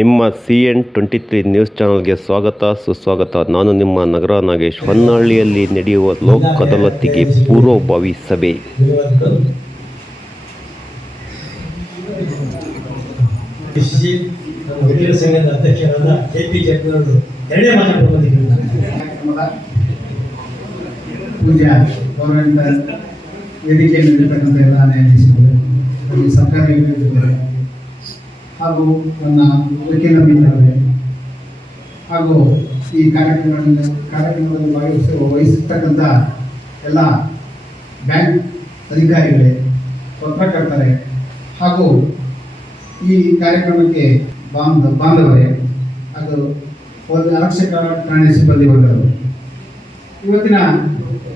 ನಿಮ್ಮ CN23 news ಚಾನಲ್ಗೆ ಸ್ವಾಗತ ಸುಸ್ವಾಗತ. ನಾನು ನಿಮ್ಮ ನಗರ ನಾಗೇಶ್. ಹೊನ್ನಾಳಿಯಲ್ಲಿ ನಡೆಯುವ ಲೋಕ್ ಅದಾಲತ್ಗೆ ಪೂರ್ವಭಾವಿ ಸಭೆ. ವಕೀಲರ ಸಂಘದ ಅಧ್ಯಕ್ಷರಾದ KP ಜಗ್ಗನವರು ಎರಡೇ ಪೂಜಾ ಗೌರವಾನ್ವಿತ ವೇದಿಕೆಯಲ್ಲಿರ್ತಕ್ಕಂಥ ಎಲ್ಲ ನ್ಯಾಯಾಧೀಶರು, ಸರ್ಕಾರಿ ವಿರೋಧಿಗಳು ಹಾಗೂ ನನ್ನ ವಕೀಲ ಮಿತ್ರರೇ ಹಾಗೂ ಈ ಕಾರ್ಯಕ್ರಮದಲ್ಲಿ ವಹಿಸಿರ್ತಕ್ಕಂಥ ಎಲ್ಲ ಬ್ಯಾಂಕ್ ಅಧಿಕಾರಿಗಳೇ, ಪತ್ರಕರ್ತರೇ ಹಾಗೂ ಈ ಕಾರ್ಯಕ್ರಮಕ್ಕೆ ಬಾಂಧವರೇ ಹಾಗೂ ಒಂದು ಆರಕ್ಷಕ ಠಾಣೆ ಸಿಬ್ಬಂದಿ ವರ್ಗರು, ಇವತ್ತಿನ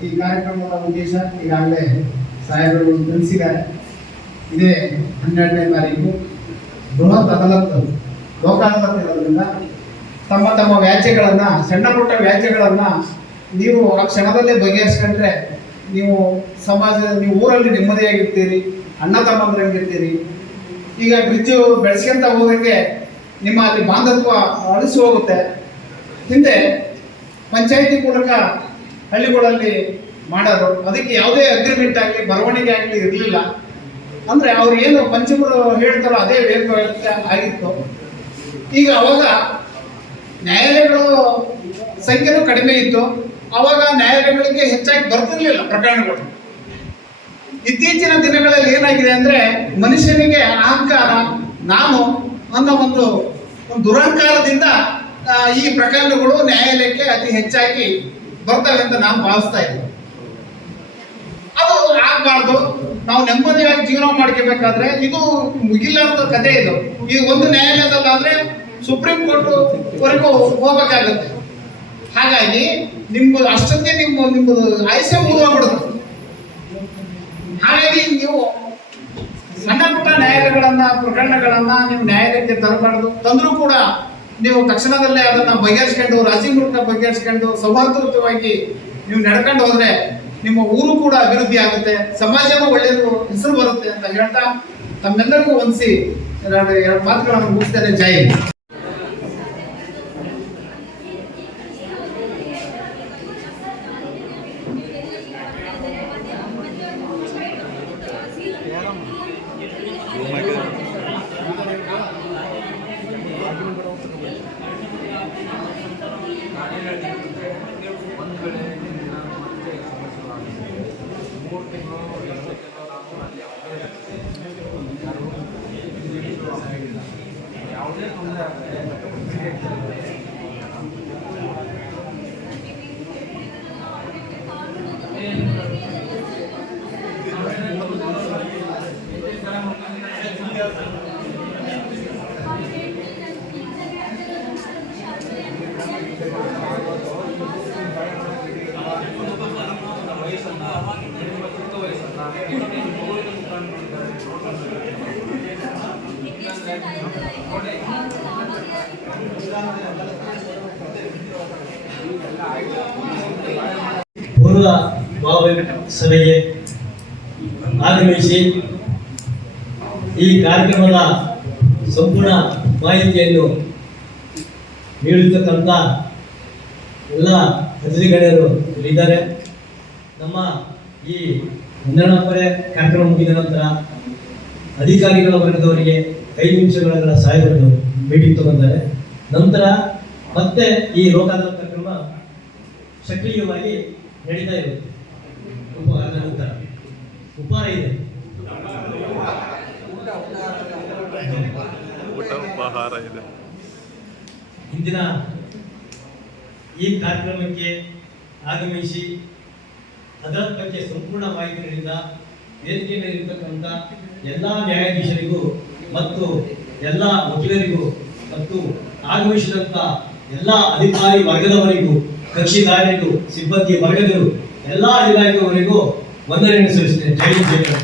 ಈ ಕಾರ್ಯಕ್ರಮದ ಉದ್ದೇಶ ಈಗಾಗಲೇ ಸಾಹೇಬರು ತಿಳಿಸಿದ್ದಾರೆ. ಇದೇ 12ನೇ ತಾರೀಕು ಬೃಹತ್ ಅದಾಲತ್ ಲೋಕ ಅದಾಲತ್ ಇರೋದ್ರಿಂದ ತಮ್ಮ ತಮ್ಮ ವ್ಯಾಜ್ಯಗಳನ್ನು, ಸಣ್ಣ ಪುಟ್ಟ ವ್ಯಾಜ್ಯಗಳನ್ನು ನೀವು ಆ ಕ್ಷಣದಲ್ಲೇ ಬಗೆಹರಿಸ್ಕೊಂಡ್ರೆ ನೀವು ನೀವು ಊರಲ್ಲಿ ನೆಮ್ಮದಿಯಾಗಿರ್ತೀರಿ, ಅಣ್ಣ ತಮ್ಮಂದ್ರಂಗಿರ್ತೀರಿ. ಈಗ ಬ್ರಿಡ್ಜು ಬೆಳೆಸ್ಕೊಂತ ಹೋದಂಗೆ ನಿಮ್ಮ ಅಲ್ಲಿ ಬಾಂಧವ್ಯ ಅಳಿಸಿ ಹೋಗುತ್ತೆ. ಹಿಂದೆ ಪಂಚಾಯಿತಿ ಮೂಲಕ ಹಳ್ಳಿಗಳಲ್ಲಿ ಮಾಡೋದು, ಅದಕ್ಕೆ ಯಾವುದೇ ಅಗ್ರಿಮೆಂಟ್ ಆಗಲಿ ಬರವಣಿಗೆ ಆಗಲಿ ಇರಲಿಲ್ಲ. ಅಂದರೆ ಅವ್ರು ಏನು ಪಂಚಮರು ಹೇಳ್ತಾರೋ ಅದೇ ವೇದ ಆಗಿತ್ತು. ಈಗ ಅವಾಗ ನ್ಯಾಯಾಲಯಗಳು ಸಂಖ್ಯೆನೂ ಕಡಿಮೆ ಇತ್ತು. ಅವಾಗ ನ್ಯಾಯಾಲಯಗಳಿಗೆ ಹೆಚ್ಚಾಗಿ ಬರ್ತಿರ್ಲಿಲ್ಲ ಪ್ರಕರಣಗಳು. ಇತ್ತೀಚಿನ ದಿನಗಳಲ್ಲಿ ಏನಾಗಿದೆ ಅಂದರೆ ಮನುಷ್ಯನಿಗೆ ಅಹಂಕಾರ, ನಾನು ಅನ್ನೋ ಒಂದು ದುರಹಂಕಾರದಿಂದ ಈ ಪ್ರಕರಣಗಳು ನ್ಯಾಯಾಲಯಕ್ಕೆ ಅತಿ ಹೆಚ್ಚಾಗಿ ಬರ್ತವೆ ಅಂತ ನಾನು ಭಾವಿಸ್ತಾ ಇದ್ದೆ. ಅದು ಆಗಬಾರ್ದು. ನಾವು ನೆಮ್ಮದಿಯಾಗಿ ಜೀವನ ಮಾಡ್ಕೋಬೇಕಾದ್ರೆ ಇದು ಮುಗಿಲಾರದ ಕಥೆ. ಇದು ಒಂದು ನ್ಯಾಯಾಲಯದಲ್ಲಾದ್ರೆ ಸುಪ್ರೀಂ ಕೋರ್ಟ್ ವರೆಗೂ ಹೋಗ್ಬೇಕಾಗುತ್ತೆ. ಹಾಗಾಗಿ ನಿಮ್ಮದು ಅಷ್ಟೊತ್ತಿಗೆ ನಿಮ್ಮದು ಆಯಸ್ಸೇ ಮುಗಿದೋಗ್ಬಿಡುತ್ತೆ. ಹಾಗಾಗಿ ನೀವು ಸಣ್ಣ ಪುಟ್ಟ ಪ್ರಕರಣಗಳನ್ನ ನೀವು ನ್ಯಾಯಾಲಯಕ್ಕೆ ತರಬಾರ್ದು. ತಂದರೂ ಕೂಡ ನೀವು ತಕ್ಷಣದಲ್ಲೇ ಅದನ್ನ ಬಗೆಹರಿಸ್ಕೊಂಡು, ರಾಜಿ ಮೂಲಕ ಬಗೆಹರಿಸ್ಕೊಂಡು, ಸೌಹಾರ್ದಯುತವಾಗಿ ನೀವು ನಡ್ಕೊಂಡು ಹೋದ್ರೆ ನಿಮ್ಮ ಊರು ಕೂಡ ಅಭಿವೃದ್ಧಿ ಆಗುತ್ತೆ, ಸಮಾಜನೂ ಒಳ್ಳೆಯದು ಹೆಸರು ಬರುತ್ತೆ ಅಂತ ಹೇಳ್ತಾ ತಮ್ಮೆಲ್ಲರಿಗೂ ಹೊಂದಿಸಿ ಎರಡು ಮಾತುಗಳನ್ನು ಮುಗಿಸ್ತೇನೆ. ಜೈ ಹಿಂದ್. ಪೂರ್ವಭಾವಿ ಸಭೆಗೆ ಆಗಮಿಸಿ ಈ ಕಾರ್ಯಕ್ರಮದ ಸಂಪೂರ್ಣ ಮಾಹಿತಿಯನ್ನು ನೀಡುತ್ತಕ್ಕಂಥ ಎಲ್ಲ ಅತಿಥಿ ಗಣ್ಯರು ಇಲ್ಲಿದ್ದಾರೆ. ನಮ್ಮ ಈ 12ನೇ ಕಾರ್ಯಕ್ರಮ ಮುಗಿದ ನಂತರ ಅಧಿಕಾರಿಗಳ ವರ್ಗದವರಿಗೆ 5 ನಿಮಿಷಗಳ ಸಾಹೇಬರನ್ನು ಮೀಟಿಂಗ್ ತಗೊಂತಾರೆ. ನಂತರ ಮತ್ತೆ ಈ ಲೋಕ ಅದಾಲತ್ ಕಾರ್ಯಕ್ರಮ ಸಕ್ರಿಯವಾಗಿ ನಡೀತಾ ಇರುತ್ತೆ. ನಂತರ ಉಪಹಾರ ಇದೆ. ಇಂದಿನ ಈ ಕಾರ್ಯಕ್ರಮಕ್ಕೆ ಆಗಮಿಸಿ ಅದಾಲತ್ ಬಗ್ಗೆ ಸಂಪೂರ್ಣ ಮಾಹಿತಿ ನೀಡಿದ ವೇದಿಕೆ ಮೇಲಿರ್ತಕ್ಕಂಥ ಎಲ್ಲ ನ್ಯಾಯಾಧೀಶರಿಗೂ ಮತ್ತು ಎಲ್ಲ ವಕೀಲರಿಗೂ ಮತ್ತು ಆಗಮಿಸಿದಂಥ ಎಲ್ಲ ಅಧಿಕಾರಿ ವರ್ಗದವರಿಗೂ, ಕಕ್ಷಿದಾರರಿಗೂ, ಸಿಬ್ಬಂದಿ ವರ್ಗದವರು, ಎಲ್ಲ ಇಲಾಖೆಯವರಿಗೂ ವಂದನೆಯನ್ನು ಸಲ್ಲಿಸುತ್ತೇನೆ. ಜೈ ಹಿಂದ್.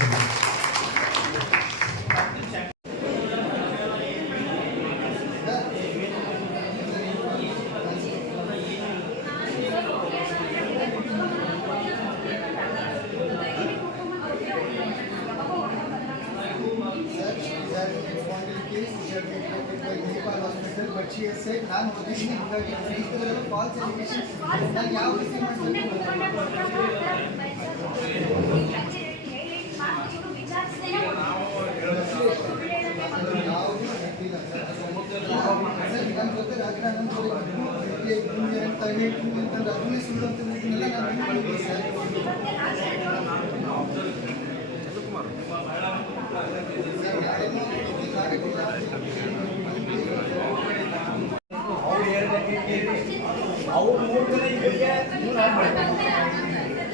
case which have been reported by Nepal Hospital ಶಿ ಎಸ್ ಐ ನಾನು ಓದಿದ್ದೀನಿ ಹೀಗಾಗಿ ಇದರಲ್ಲೂ ಫಾಲ್ಸ್ ಎಜುಕೇಷನ್ ನಾನು ಯಾವ ರೀತಿ ಯಾವುದು ಹೇಳ್ತಿಲ್ಲ ಸರ್ ನನ್ನ ಜೊತೆ ರಾತ್ರಿ ಅಂತ ಹೇಳ್ತಂದ್ರೆ ಅದನ್ನೇ ಸುಳ್ಳು ಅಂತ ಇದನ್ನೆಲ್ಲ ನಾನು ಮಾಡಿದ್ದೀನಿ ಸರ್ ಅವ್ರು 3 ಜನ ಇವರಿಗೆ ನೀವು ನಾನು ಮಾಡ್ತೀನಿ